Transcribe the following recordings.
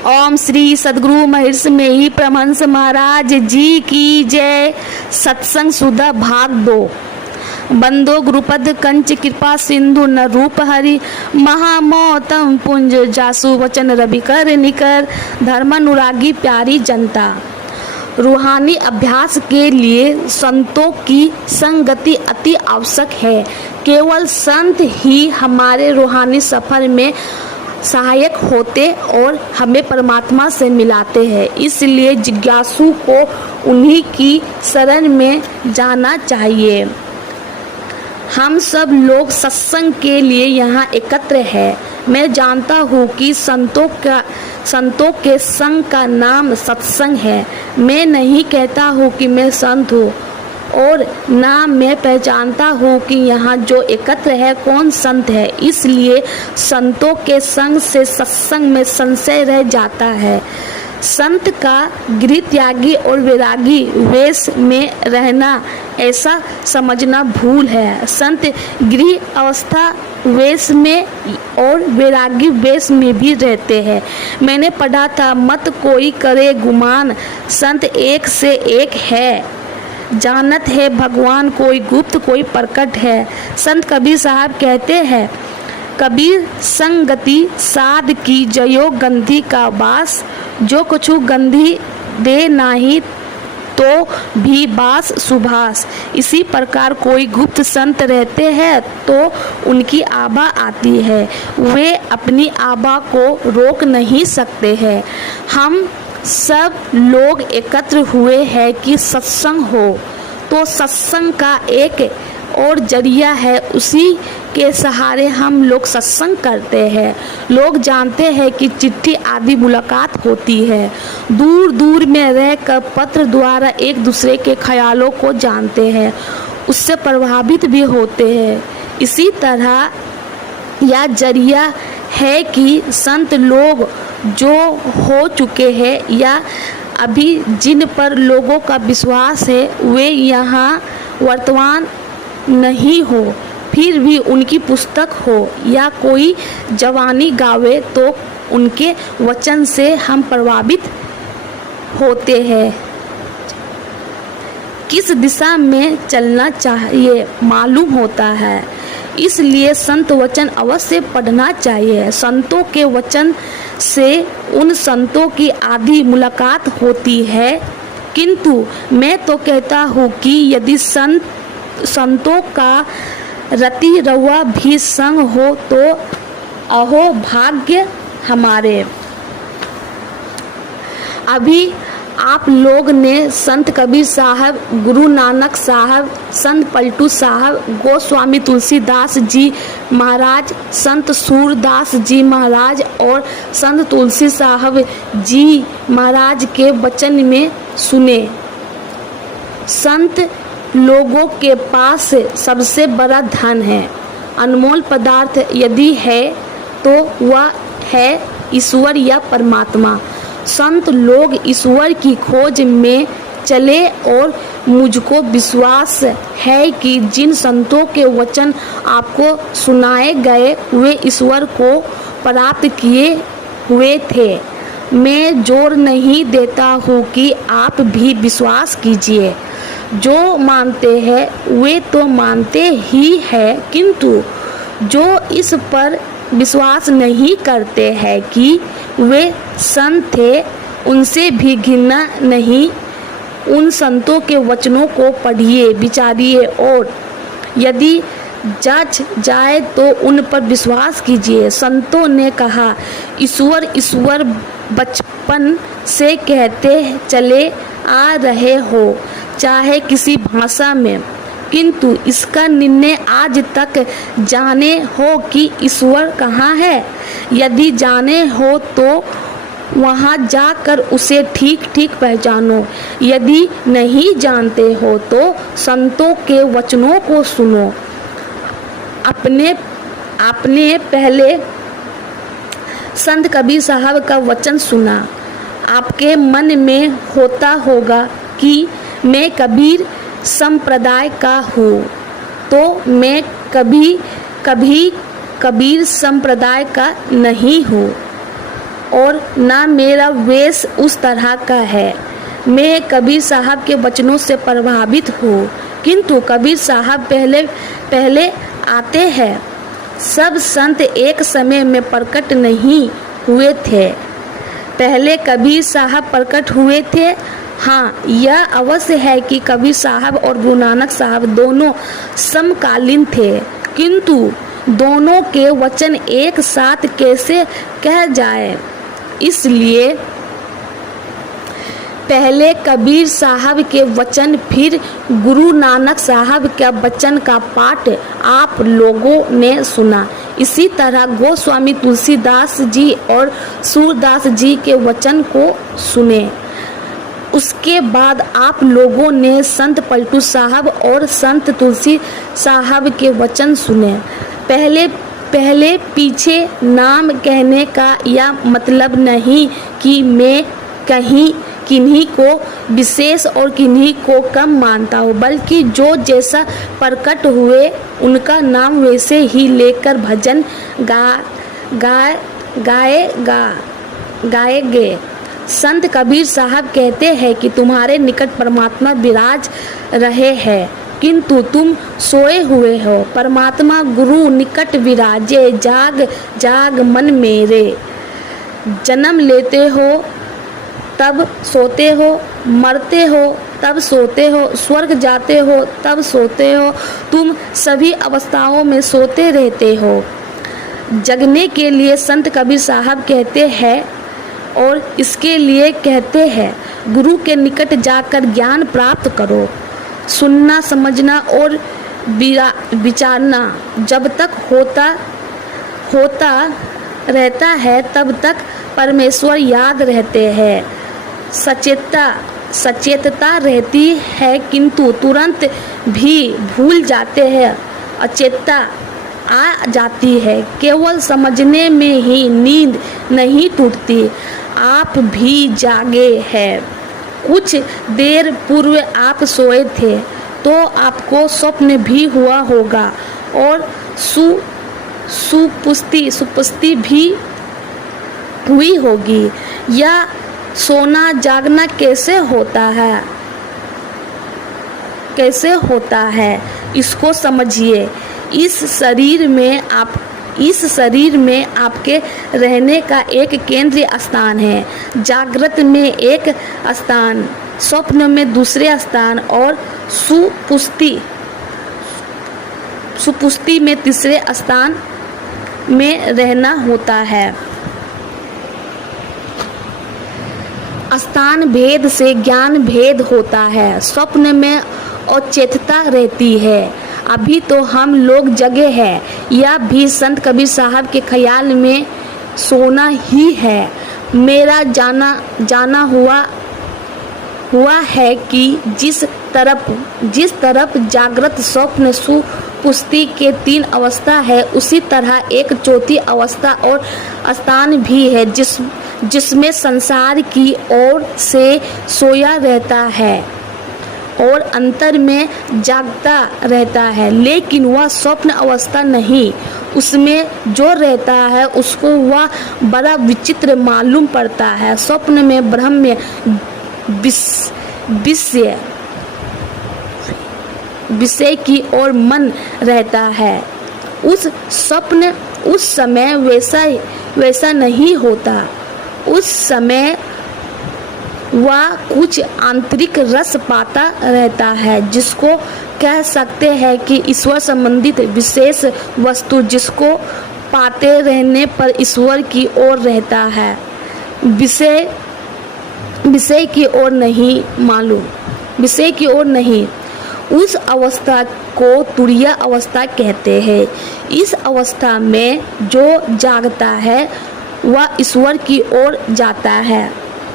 ओम श्री सद्गुरु महर्षि मेही परमहंस महाराज जी की जय। सत्संग सुधा भाग 2। बंदो गुरुपद कंच कृपा सिंधु न रूप हरि महामोतम पुंज जासु वचन रवि कर निकर धर्मानुरागी प्यारी जनता। रूहानी अभ्यास के लिए संतों की संगति अति आवश्यक है। केवल संत ही हमारे रूहानी सफर में सहायक होते और हमें परमात्मा से मिलाते हैं। इसलिए जिज्ञासु को उन्हीं की शरण में जाना चाहिए। हम सब लोग सत्संग के लिए यहाँ एकत्र हैं। मैं जानता हूँ कि संतों के संग का नाम सत्संग है। मैं नहीं कहता हूँ कि मैं संत हूँ और ना मैं पहचानता हूँ कि यहाँ जो एकत्र है कौन संत है। इसलिए संतों के संग से सत्संग में संशय रह जाता है। संत का गृह त्यागी और वैरागी वेश में रहना ऐसा समझना भूल है। संत गृह अवस्था वेश में और वैरागी वेश में भी रहते हैं। मैंने पढ़ा था, मत कोई करे गुमान, संत एक से एक है, जानत है भगवान कोई गुप्त कोई प्रकट है। संत कबीर साहब कहते हैं, कबीर संगति साध की जयो गंधी का बास, जो कछु गंधी दे नाही तो भी बास सुभाष। इसी प्रकार कोई गुप्त संत रहते हैं तो उनकी आभा आती है, वे अपनी आभा को रोक नहीं सकते हैं। हम सब लोग एकत्र हुए हैं कि सत्संग हो, तो सत्संग का एक और जरिया है, उसी के सहारे हम लोग सत्संग करते हैं। लोग जानते हैं कि चिट्ठी आदि मुलाकात होती है। दूर दूर में रहकर पत्र द्वारा एक दूसरे के ख्यालों को जानते हैं, उससे प्रभावित भी होते हैं। इसी तरह यह जरिया है कि संत लोग जो हो चुके हैं या अभी जिन पर लोगों का विश्वास है वे यहाँ वर्तमान नहीं हो, फिर भी उनकी पुस्तक हो या कोई जवानी गावे तो उनके वचन से हम प्रभावित होते हैं। किस दिशा में चलना चाहिए मालूम होता है, इसलिए संत वचन अवश्य पढ़ना चाहिए। संतों के वचन से उन संतों की आधी मुलाकात होती है, किंतु मैं तो कहता हूँ कि यदि संतों का रति रवा भी संग हो तो अहो भाग्य हमारे। अभी आप लोग ने संत कबीर साहब, गुरु नानक साहब, संत पलटू साहब, गोस्वामी तुलसीदास जी महाराज, संत सूरदास जी महाराज और संत तुलसी साहब जी महाराज के वचन में सुने। संत लोगों के पास सबसे बड़ा धन है, अनमोल पदार्थ यदि है तो वह है ईश्वर या परमात्मा। संत लोग ईश्वर की खोज में चले और मुझको विश्वास है कि जिन संतों के वचन आपको सुनाए गए वे ईश्वर को प्राप्त किए हुए थे। मैं जोर नहीं देता हूँ कि आप भी विश्वास कीजिए। जो मानते हैं वे तो मानते ही हैं, किंतु जो इस पर विश्वास नहीं करते हैं कि वे संत थे उनसे भी घृणा नहीं। उन संतों के वचनों को पढ़िए, विचारिए और यदि जच जाए तो उन पर विश्वास कीजिए। संतों ने कहा, ईश्वर ईश्वर बचपन से कहते चले आ रहे हो, चाहे किसी भाषा में, किंतु इसका निर्णय आज तक जाने हो कि ईश्वर कहाँ है। यदि जाने हो तो वहाँ जाकर उसे ठीक ठीक पहचानो। यदि नहीं जानते हो तो संतों के वचनों को सुनो। आपने पहले संत कबीर साहब का वचन सुना। आपके मन में होता होगा कि मैं कबीर संप्रदाय का हूँ, तो मैं कभी कबीर संप्रदाय का नहीं हूँ। और ना मेरा वेश उस तरह का है। मैं कबीर साहब के वचनों से प्रभावित हूँ, किंतु कबीर साहब पहले आते हैं। सब संत एक समय में प्रकट नहीं हुए थे। पहले कबीर साहब प्रकट हुए थे। हाँ, यह अवश्य है कि कबीर साहब और गुरु नानक साहब दोनों समकालीन थे, किंतु दोनों के वचन एक साथ कैसे कह जाए, इसलिए पहले कबीर साहब के वचन फिर गुरु नानक साहब के वचन का पाठ आप लोगों ने सुना। इसी तरह गोस्वामी तुलसीदास जी और सूरदास जी के वचन को सुने। उसके बाद आप लोगों ने संत पलटू साहब और संत तुलसी साहब के वचन सुने। पहले पीछे नाम कहने का यह मतलब नहीं कि मैं किन्हीं को विशेष और किन्हीं को कम मानता हूँ, बल्कि जो जैसा प्रकट हुए उनका नाम वैसे ही लेकर भजन गाएंगे। संत कबीर साहब कहते हैं कि तुम्हारे निकट परमात्मा विराज रहे हैं, किंतु तुम सोए हुए हो। परमात्मा गुरु निकट विराजे, जाग जाग मन मेरे। जन्म लेते हो तब सोते हो, मरते हो तब सोते हो, स्वर्ग जाते हो तब सोते हो, तुम सभी अवस्थाओं में सोते रहते हो। जगने के लिए संत कबीर साहब कहते हैं और इसके लिए कहते हैं गुरु के निकट जाकर ज्ञान प्राप्त करो। सुनना, समझना और विचारना जब तक होता रहता है तब तक परमेश्वर याद रहते हैं। सचेतता रहती है, किंतु तुरंत भी भूल जाते हैं। अचेतता आ जाती है। केवल समझने में ही नींद नहीं टूटती। आप भी जागे हैं। कुछ देर पूर्व आप सोए थे तो आपको स्वप्न भी हुआ होगा और सुपुष्टि भी हुई होगी। या सोना जागना कैसे होता है इसको समझिए। इस शरीर में आपके रहने का एक केंद्रीय स्थान है। जागृत में एक स्थान, स्वप्न में दूसरे स्थान और सुपुष्टि में तीसरे स्थान में रहना होता है। स्थान भेद से ज्ञान भेद होता है। स्वप्न में अचेतता रहती है। अभी तो हम लोग जगे हैं। यह भी संत कबीर साहब के ख्याल में सोना ही है। मेरा जाना हुआ है कि जिस तरफ जागृत, स्वप्न, सुपुष्टि के 3 अवस्था है, उसी तरह एक चौथी अवस्था और स्थान भी है जिसमें संसार की ओर से सोया रहता है और अंतर में जागता रहता है, लेकिन वह स्वप्न अवस्था नहीं। उसमें जो रहता है उसको वह बड़ा विचित्र मालूम पड़ता है। स्वप्न में ब्रह्म विषय की ओर मन रहता है। उस समय वैसा नहीं होता। उस समय वह कुछ आंतरिक रस पाता रहता है, जिसको कह सकते हैं कि ईश्वर संबंधित विशेष वस्तु, जिसको पाते रहने पर ईश्वर की ओर रहता है, विषय की ओर नहीं मालूम, विषय की ओर नहीं। उस अवस्था को तुरीय अवस्था कहते हैं। इस अवस्था में जो जागता है वह ईश्वर की ओर जाता है।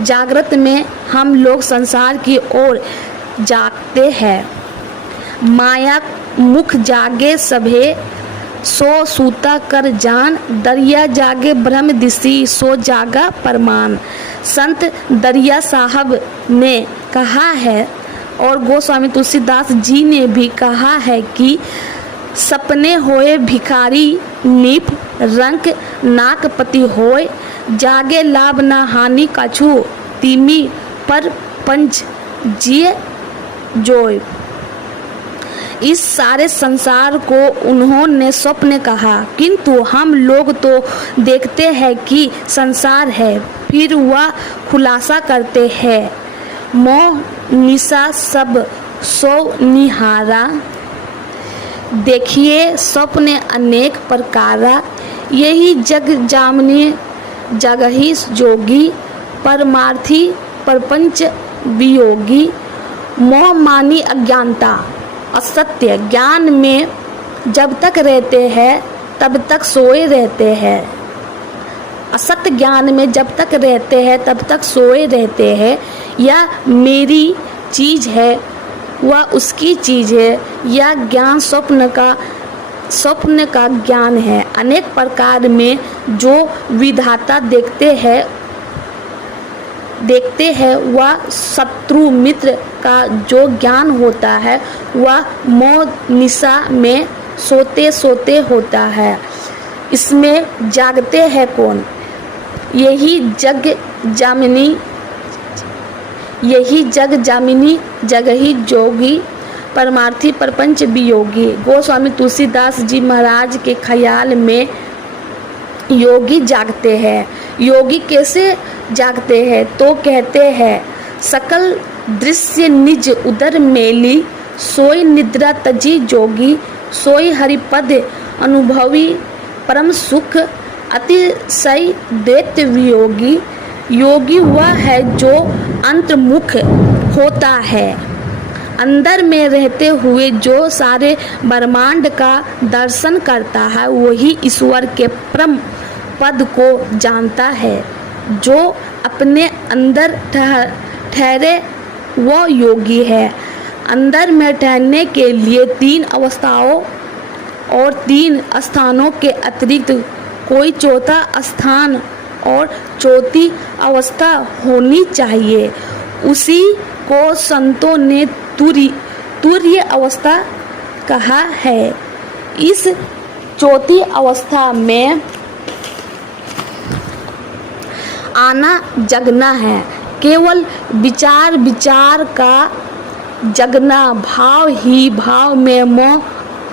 जागृत में हम लोग संसार की ओर जागते हैं। माया मुख जागे सभे, सो सूता कर जान, दरिया जागे ब्रह्म दिसी, सो जागा परमान। संत दरिया साहब ने कहा है और गोस्वामी तुलसीदास जी ने भी कहा है कि सपने होए भिखारी नीप रंक नाकपति होए, जागे लाभ ना हानि कछु तिमी पर पंच जिए जोय। इस सारे संसार को उन्होंने स्वप्न कहा, किंतु हम लोग तो देखते हैं कि संसार है, फिर वह खुलासा करते हैं मोह निशा सब सो निहारा। देखिए स्वप्न अनेक प्रकारा, यही जग जामनी जगही जोगी, परमार्थी प्रपंच वियोगी। मोह मानी अज्ञानता, असत्य ज्ञान में जब तक रहते हैं तब तक सोए रहते हैं। असत्य ज्ञान में जब तक रहते हैं तब तक सोए रहते हैं। यह मेरी चीज है, वह उसकी चीज है। यह ज्ञान स्वप्न का ज्ञान है। अनेक प्रकार में जो विधाता देखते हैं वह शत्रु मित्र का जो ज्ञान होता है वह मोह निशा में सोते सोते होता है। इसमें जागते हैं कौन? यही जग जामिनी जगही जोगी, परमार्थी प्रपंच वियोगी। गोस्वामी तुलसीदास जी महाराज के ख्याल में योगी जागते हैं। योगी कैसे जागते हैं? तो कहते हैं, सकल दृश्य निज उदर मेली, सोई निद्रा तजी जोगी, सोई हरिपद अनुभवी, परम सुख अतिशय दैत्य वियोगी। योगी वह है जो अंतर्मुख होता है, अंदर में रहते हुए जो सारे ब्रह्मांड का दर्शन करता है, वही ईश्वर के परम पद को जानता है। जो अपने अंदर ठहरे वो योगी है। अंदर में ठहरने के लिए 3 अवस्थाओं और 3 स्थानों के अतिरिक्त कोई चौथा स्थान और चौथी अवस्था होनी चाहिए। उसी को संतों ने तुर्य अवस्था कहा है। इस चौथी अवस्था में आना जगना है। केवल विचार का जगना, भाव ही भाव में मोह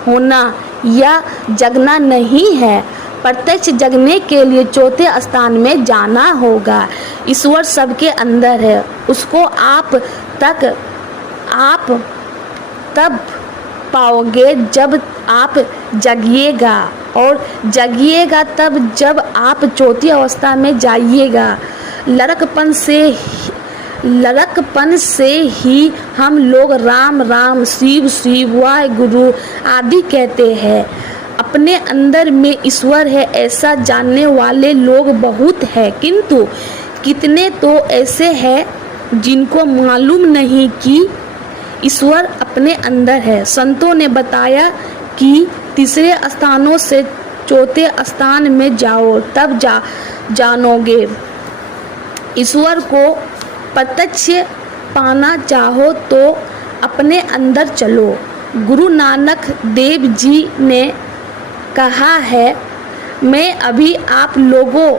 होना, यह जगना नहीं है। प्रत्यक्ष जगने के लिए चौथे स्थान में जाना होगा। ईश्वर सबके अंदर है, उसको आप तब पाओगे जब आप जगिएगा, और जगिएगा तब जब आप चौथी अवस्था में जाइएगा। लड़कपन से ही हम लोग राम राम शिव शिव वाहिगुरु आदि कहते हैं। अपने अंदर में ईश्वर है ऐसा जानने वाले लोग बहुत हैं, किंतु कितने तो ऐसे हैं जिनको मालूम नहीं कि ईश्वर अपने अंदर है। संतों ने बताया कि तीसरे स्थानों से चौथे स्थान में जाओ, तब जानोगे। ईश्वर को प्रत्यक्ष पाना चाहो तो अपने अंदर चलो। गुरु नानक देव जी ने कहा है, मैं अभी आप लोगों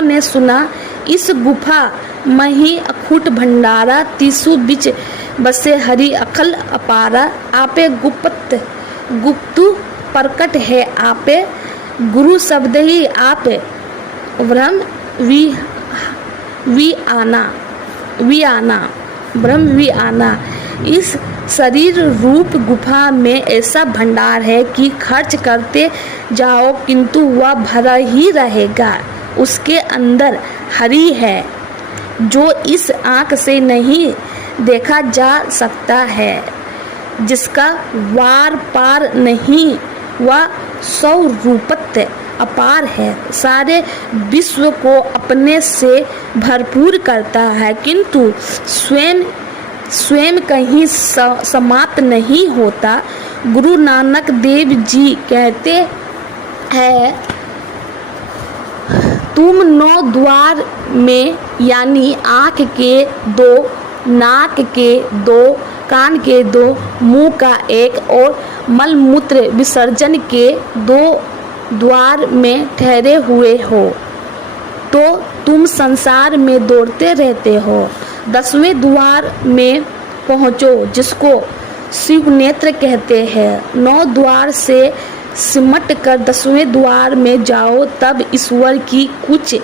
ने सुना इस गुफा मही अखुट भंडारा, तीसु बिच बसे हरि अखल अपारा। आपे गुप्तु प्रकट है आपे, गुरु शब्द ही आप ब्रह्म ब्रह्म वी आना। इस शरीर रूप गुफा में ऐसा भंडार है कि खर्च करते जाओ किंतु वह भरा ही रहेगा। उसके अंदर हरि है जो इस आँख से नहीं देखा जा सकता है, जिसका वार पार नहीं, वह स्वरूपत अपार है, सारे विश्व को अपने से भरपूर करता है, किंतु स्वयं कहीं समाप्त नहीं होता। गुरु नानक देव जी कहते हैं, तुम 9 द्वार में यानी आँख के 2, नाक के 2, कान के 2, मुंह का 1 और मलमूत्र विसर्जन के 2 द्वार में ठहरे हुए हो, तो तुम संसार में दौड़ते रहते हो। 10वें द्वार में पहुँचो, जिसको शिवनेत्र कहते हैं। 9 द्वार से सिमट कर 10वें द्वार में जाओ, तब ईश्वर की कुछ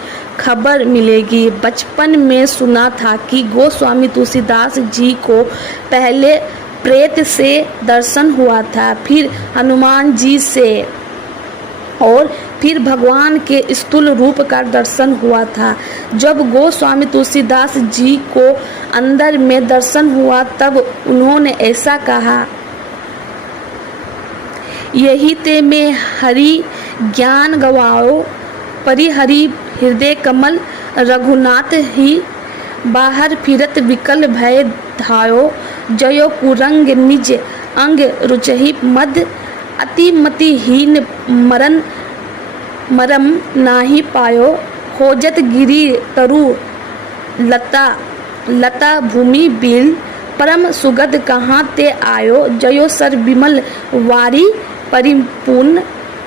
खबर मिलेगी। बचपन में सुना था कि गोस्वामी तुलसीदास जी को पहले प्रेत से दर्शन हुआ था, फिर हनुमान जी से और फिर भगवान के स्थूल रूप का दर्शन हुआ था। जब गोस्वामी तुलसीदास जी को अंदर में दर्शन हुआ, तब उन्होंने ऐसा कहा, यही ते में हरि ज्ञान गवाओ, परिहरि हृदय कमल रघुनाथ ही, बाहर फिरत विकल भय धायो, जयो कुरंग निज अंग रुचहि मद, अति मतिहीन मरम नाही पायो, खोजत गिरी तरु लता भूमि बिल, परम सुगध कहाँ ते आयो, जयो सर विमल वारी परिपूर्ण,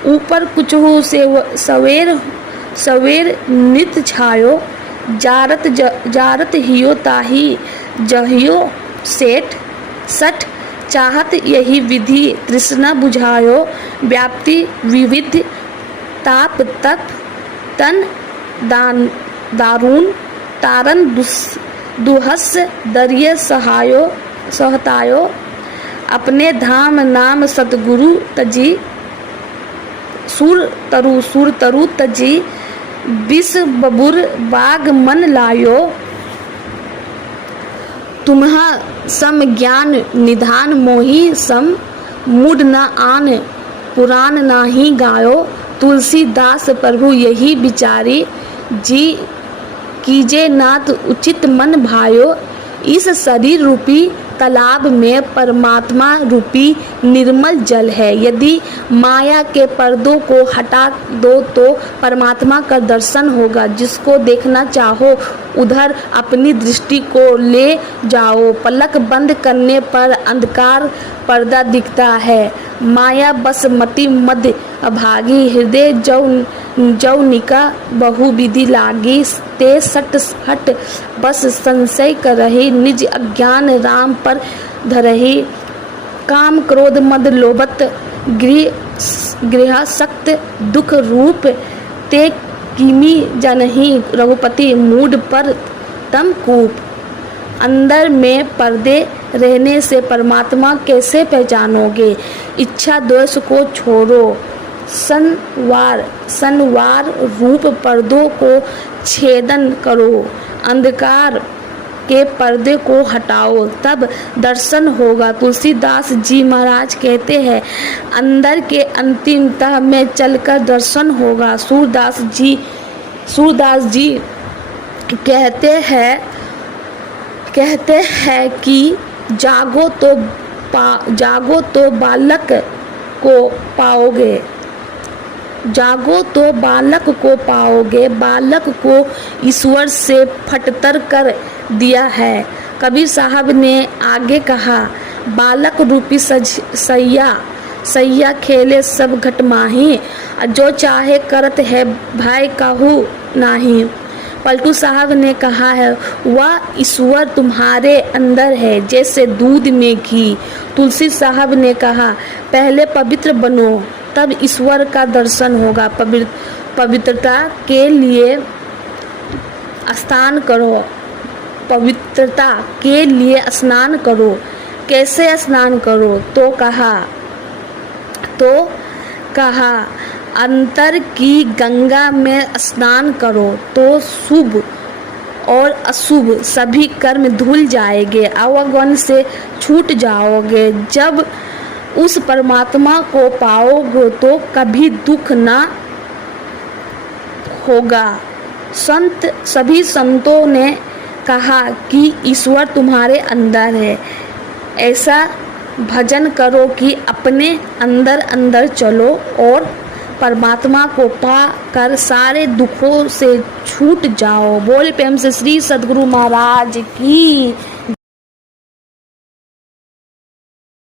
ऊपर कुछहु से सवेर नित छायो, जारत हियो ताही जहियो सेठ सठ, चाहत यही विधि तृष्णा बुझायो, व्याप्ति विविध ताप तप तन दारुण, तारन दुहस दरिय सहतायो, अपने धाम नाम सतगुरु तजी, सुर तरु तजी, विष बबुर बाग मन लायो, तुम्हा सम ज्ञान निधान मोहि सम, मूड न आन पुराण नाही गायो, तुलसीदास प्रभु यही विचारी, जी कीजे नाथ उचित मन भायो, इस शरीर रूपी तालाब में परमात्मा रूपी निर्मल जल है। यदि माया के पर्दों को हटा दो तो परमात्मा का दर्शन होगा। जिसको देखना चाहो उधर अपनी दृष्टि को ले जाओ। पलक बंद करने पर अंधकार पर्दा दिखता है। माया बस मति मद अभागी, हृदय जौनिका बहुविधि लागी, ते सट हट बस संशय करही, निज अज्ञान राम पर धरही, काम क्रोध मद लोभत गृह सक्त दुख रूप, ते किमी जनही रघुपति मूड पर तम कूप। अंदर में पर्दे रहने से परमात्मा कैसे पहचानोगे? इच्छा द्वेष को छोड़ो, संवार रूप पर्दों को छेदन करो, अंधकार के पर्दे को हटाओ, तब दर्शन होगा। तुलसीदास जी महाराज कहते हैं, अंदर के अंतिम तह में चलकर दर्शन होगा। सूरदास जी कहते हैं कि जागो तो बालक को पाओगे, जागो तो बालक को पाओगे, बालक को ईश्वर से फटतर कर दिया है। कबीर साहब ने आगे कहा, बालक रूपी सैया खेले सब घट माही, जो चाहे करत है भाई काहू नाही। पलटू साहब ने कहा है, वह ईश्वर तुम्हारे अंदर है जैसे दूध में घी। तुलसी साहब ने कहा, पहले पवित्र बनो तब ईश्वर का दर्शन होगा। पवित्रता के लिए स्नान करो, पवित्रता के लिए स्नान करो। कैसे स्नान करो? तो कहा अंतर की गंगा में स्नान करो तो शुभ और अशुभ सभी कर्म धुल जाएंगे, अवगुण से छूट जाओगे। जब उस परमात्मा को पाओगे तो कभी दुख ना होगा। सभी संतों ने कहा कि ईश्वर तुम्हारे अंदर है। ऐसा भजन करो कि अपने अंदर चलो और परमात्मा को पा कर सारे दुखों से छूट जाओ। बोल प्रेम से श्री सद्गुरु महाराज की